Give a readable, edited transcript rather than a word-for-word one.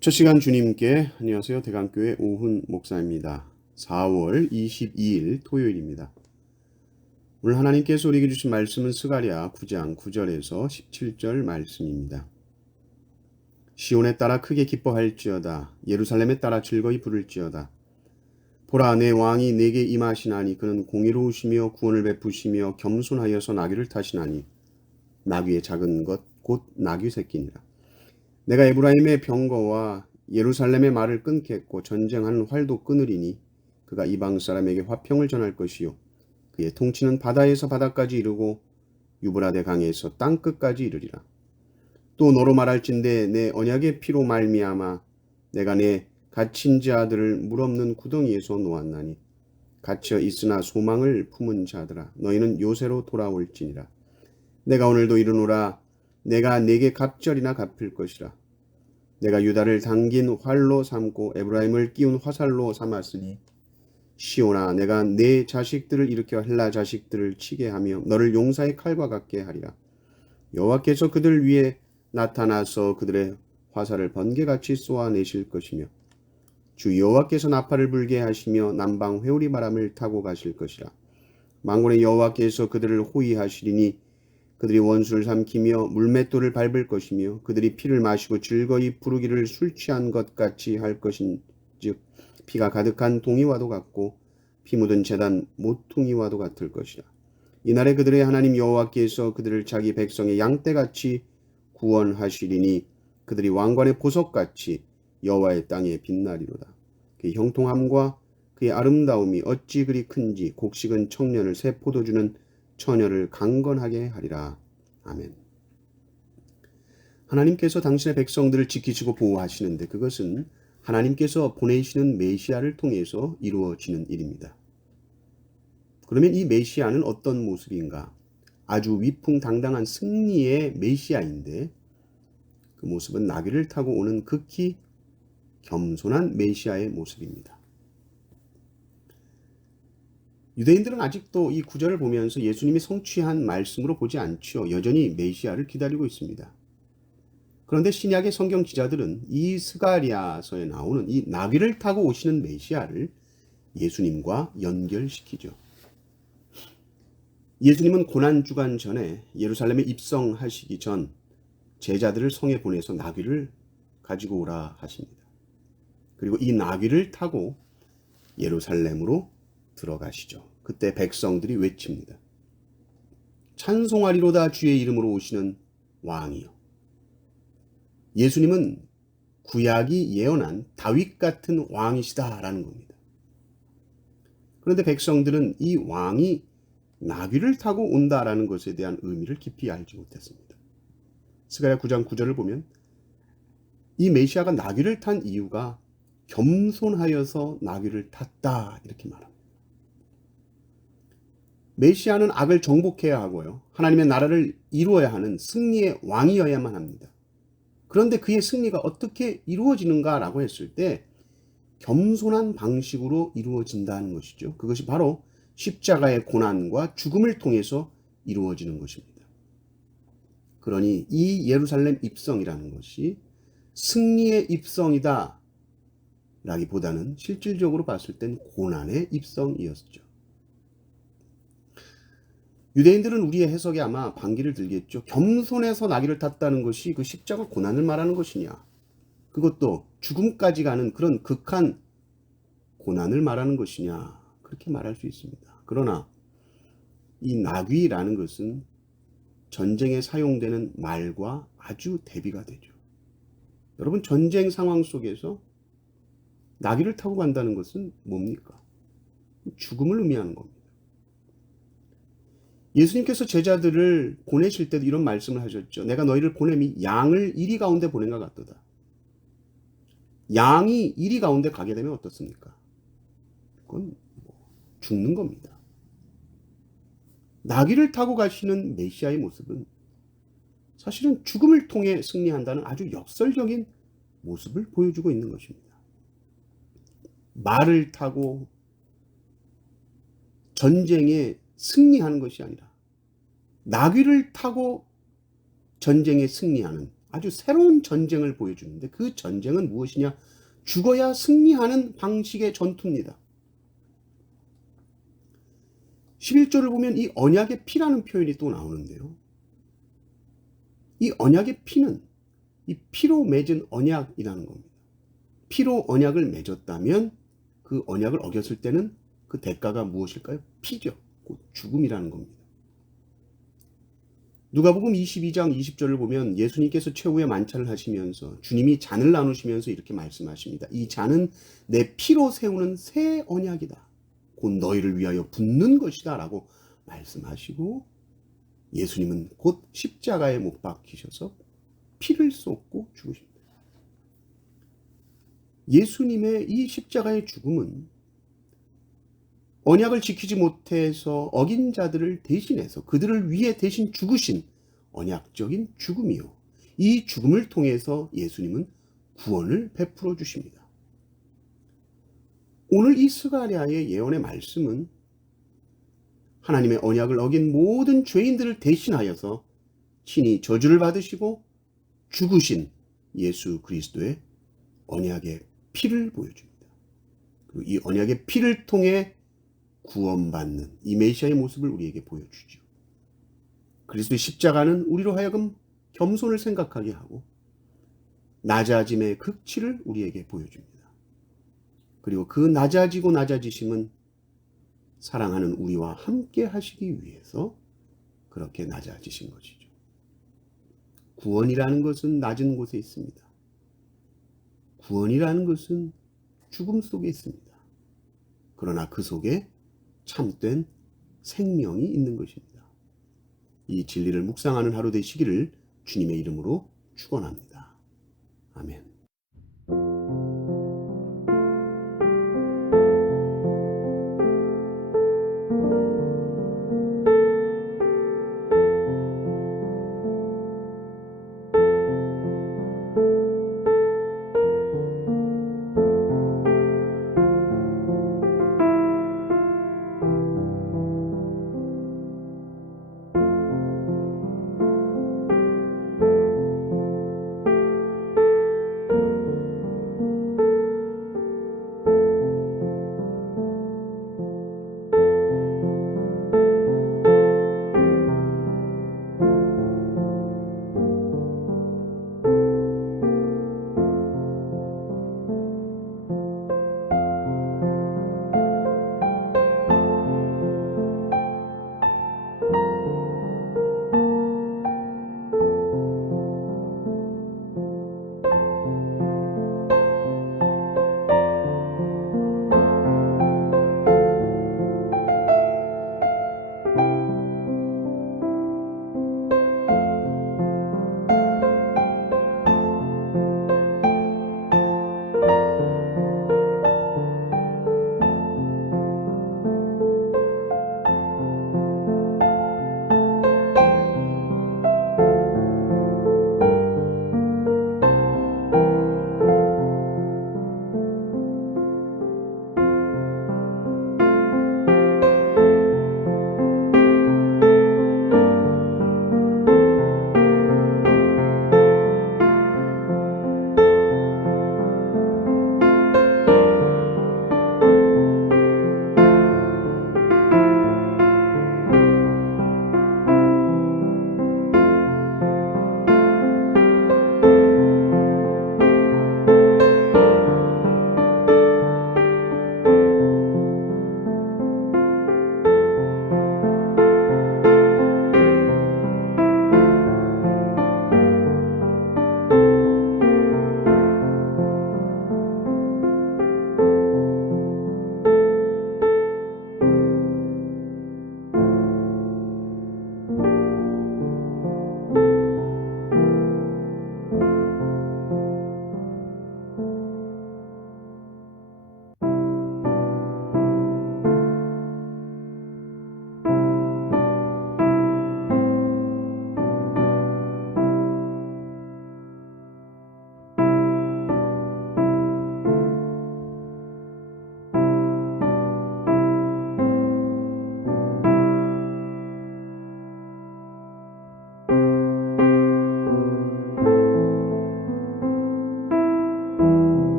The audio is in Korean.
첫 시간 주님께 안녕하세요. 대강교회 오훈 목사입니다. 4월 22일 토요일입니다. 오늘 하나님께서 우리에게 주신 말씀은 스가랴 9장 9절에서 17절 말씀입니다. 시온에 따라 크게 기뻐할지어다. 예루살렘에 따라 즐거이 부를지어다. 보라, 내 왕이 내게 임하시나니 그는 공의로우시며 구원을 베푸시며 겸손하여서 나귀를 타시나니 나귀의 작은 것 곧 나귀 새끼니라. 내가 에브라임의 병거와 예루살렘의 말을 끊겠고 전쟁하는 활도 끊으리니 그가 이방 사람에게 화평을 전할 것이요 그의 통치는 바다에서 바다까지 이르고 유브라데 강에서 땅끝까지 이르리라. 또 너로 말할진대 내 언약의 피로 말미암아 내가 내 갇힌 자들을 물 없는 구덩이에서 놓았나니 갇혀 있으나 소망을 품은 자들아 너희는 요새로 돌아올지니라. 내가 오늘도 이르노라. 내가 네게 갑절이나 갚을 것이라. 내가 유다를 당긴 활로 삼고 에브라임을 끼운 화살로 삼았으니 시온아, 내가 네 자식들을 일으켜 헬라 자식들을 치게 하며 너를 용사의 칼과 같게 하리라. 여호와께서 그들 위에 나타나서 그들의 화살을 번개같이 쏘아내실 것이며 주 여호와께서 나팔을 불게 하시며 남방 회오리 바람을 타고 가실 것이라. 만군의 여호와께서 그들을 호위하시리니 그들이 원수를 삼키며 물맷돌을 밟을 것이며 그들이 피를 마시고 즐거이 부르기를 술 취한 것 같이 할 것인즉 피가 가득한 동이와도 같고 피 묻은 제단 모퉁이와도 같을 것이라. 이날에 그들의 하나님 여호와께서 그들을 자기 백성의 양떼같이 구원하시리니 그들이 왕관의 보석같이 여호와의 땅에 빛나리로다. 그의 형통함과 그의 아름다움이 어찌 그리 큰지 곡식은 청년을 새 포도주는 처녀를 강건하게 하리라. 아멘. 하나님께서 당신의 백성들을 지키시고 보호하시는데 그것은 하나님께서 보내시는 메시아를 통해서 이루어지는 일입니다. 그러면 이 메시아는 어떤 모습인가? 아주 위풍당당한 승리의 메시아인데 그 모습은 나귀를 타고 오는 극히 겸손한 메시아의 모습입니다. 유대인들은 아직도 이 구절을 보면서 예수님이 성취한 말씀으로 보지 않죠. 여전히 메시아를 기다리고 있습니다. 그런데 신약의 성경 기자들은 이 스가랴서에 나오는 이 나귀를 타고 오시는 메시아를 예수님과 연결시키죠. 예수님은 고난주간 전에 예루살렘에 입성하시기 전 제자들을 성에 보내서 나귀를 가지고 오라 하십니다. 그리고 이 나귀를 타고 예루살렘으로 들어가시죠. 그때 백성들이 외칩니다. 찬송하리로다 주의 이름으로 오시는 왕이요. 예수님은 구약이 예언한 다윗 같은 왕이시다라는 겁니다. 그런데 백성들은 이 왕이 나귀를 타고 온다라는 것에 대한 의미를 깊이 알지 못했습니다. 스가랴 9장 9절을 보면 이 메시아가 나귀를 탄 이유가 겸손하여서 나귀를 탔다 이렇게 말합니다. 메시아는 악을 정복해야 하고요. 하나님의 나라를 이루어야 하는 승리의 왕이어야만 합니다. 그런데 그의 승리가 어떻게 이루어지는가라고 했을 때 겸손한 방식으로 이루어진다는 것이죠. 그것이 바로 십자가의 고난과 죽음을 통해서 이루어지는 것입니다. 그러니 이 예루살렘 입성이라는 것이 승리의 입성이다 라기보다는 실질적으로 봤을 땐 고난의 입성이었죠. 유대인들은 우리의 해석에 아마 반기를 들겠죠. 겸손해서 나귀를 탔다는 것이 그 십자가 고난을 말하는 것이냐. 그것도 죽음까지 가는 그런 극한 고난을 말하는 것이냐. 그렇게 말할 수 있습니다. 그러나 이 나귀라는 것은 전쟁에 사용되는 말과 아주 대비가 되죠. 여러분, 전쟁 상황 속에서 나귀를 타고 간다는 것은 뭡니까? 죽음을 의미하는 겁니다. 예수님께서 제자들을 보내실 때도 이런 말씀을 하셨죠. 내가 너희를 보냄이 양을 이리 가운데 보낸 것 같도다. 양이 이리 가운데 가게 되면 어떻습니까? 그건 죽는 겁니다. 나귀를 타고 가시는 메시아의 모습은 사실은 죽음을 통해 승리한다는 아주 역설적인 모습을 보여주고 있는 것입니다. 말을 타고 전쟁에 승리하는 것이 아니라 나귀를 타고 전쟁에 승리하는 아주 새로운 전쟁을 보여주는데, 그 전쟁은 무엇이냐? 죽어야 승리하는 방식의 전투입니다. 11절을 보면 이 언약의 피라는 표현이 또 나오는데요. 이 언약의 피는 이 피로 맺은 언약이라는 겁니다. 피로 언약을 맺었다면 그 언약을 어겼을 때는 그 대가가 무엇일까요? 피죠. 곧 죽음이라는 겁니다. 누가복음 22장 20절을 보면 예수님께서 최후의 만찬을 하시면서 주님이 잔을 나누시면서 이렇게 말씀하십니다. 이 잔은 내 피로 세우는 새 언약이다. 곧 너희를 위하여 붓는 것이다 라고 말씀하시고, 예수님은 곧 십자가에 못 박히셔서 피를 쏟고 죽으십니다. 예수님의 이 십자가의 죽음은 언약을 지키지 못해서 어긴 자들을 대신해서 그들을 위해 대신 죽으신 언약적인 죽음이요, 이 죽음을 통해서 예수님은 구원을 베풀어 주십니다. 오늘 이 스가랴의 예언의 말씀은 하나님의 언약을 어긴 모든 죄인들을 대신하여서 친히 저주를 받으시고 죽으신 예수 그리스도의 언약의 피를 보여줍니다. 그리고 이 언약의 피를 통해 구원받는 이 메시아의 모습을 우리에게 보여주죠. 그리스도의 십자가는 우리로 하여금 겸손을 생각하게 하고 낮아짐의 극치를 우리에게 보여줍니다. 그리고 그 낮아지고 낮아지심은 사랑하는 우리와 함께 하시기 위해서 그렇게 낮아지신 것이죠. 구원이라는 것은 낮은 곳에 있습니다. 구원이라는 것은 죽음 속에 있습니다. 그러나 그 속에 참된 생명이 있는 것입니다. 이 진리를 묵상하는 하루 되시기를 주님의 이름으로 축원합니다. 아멘.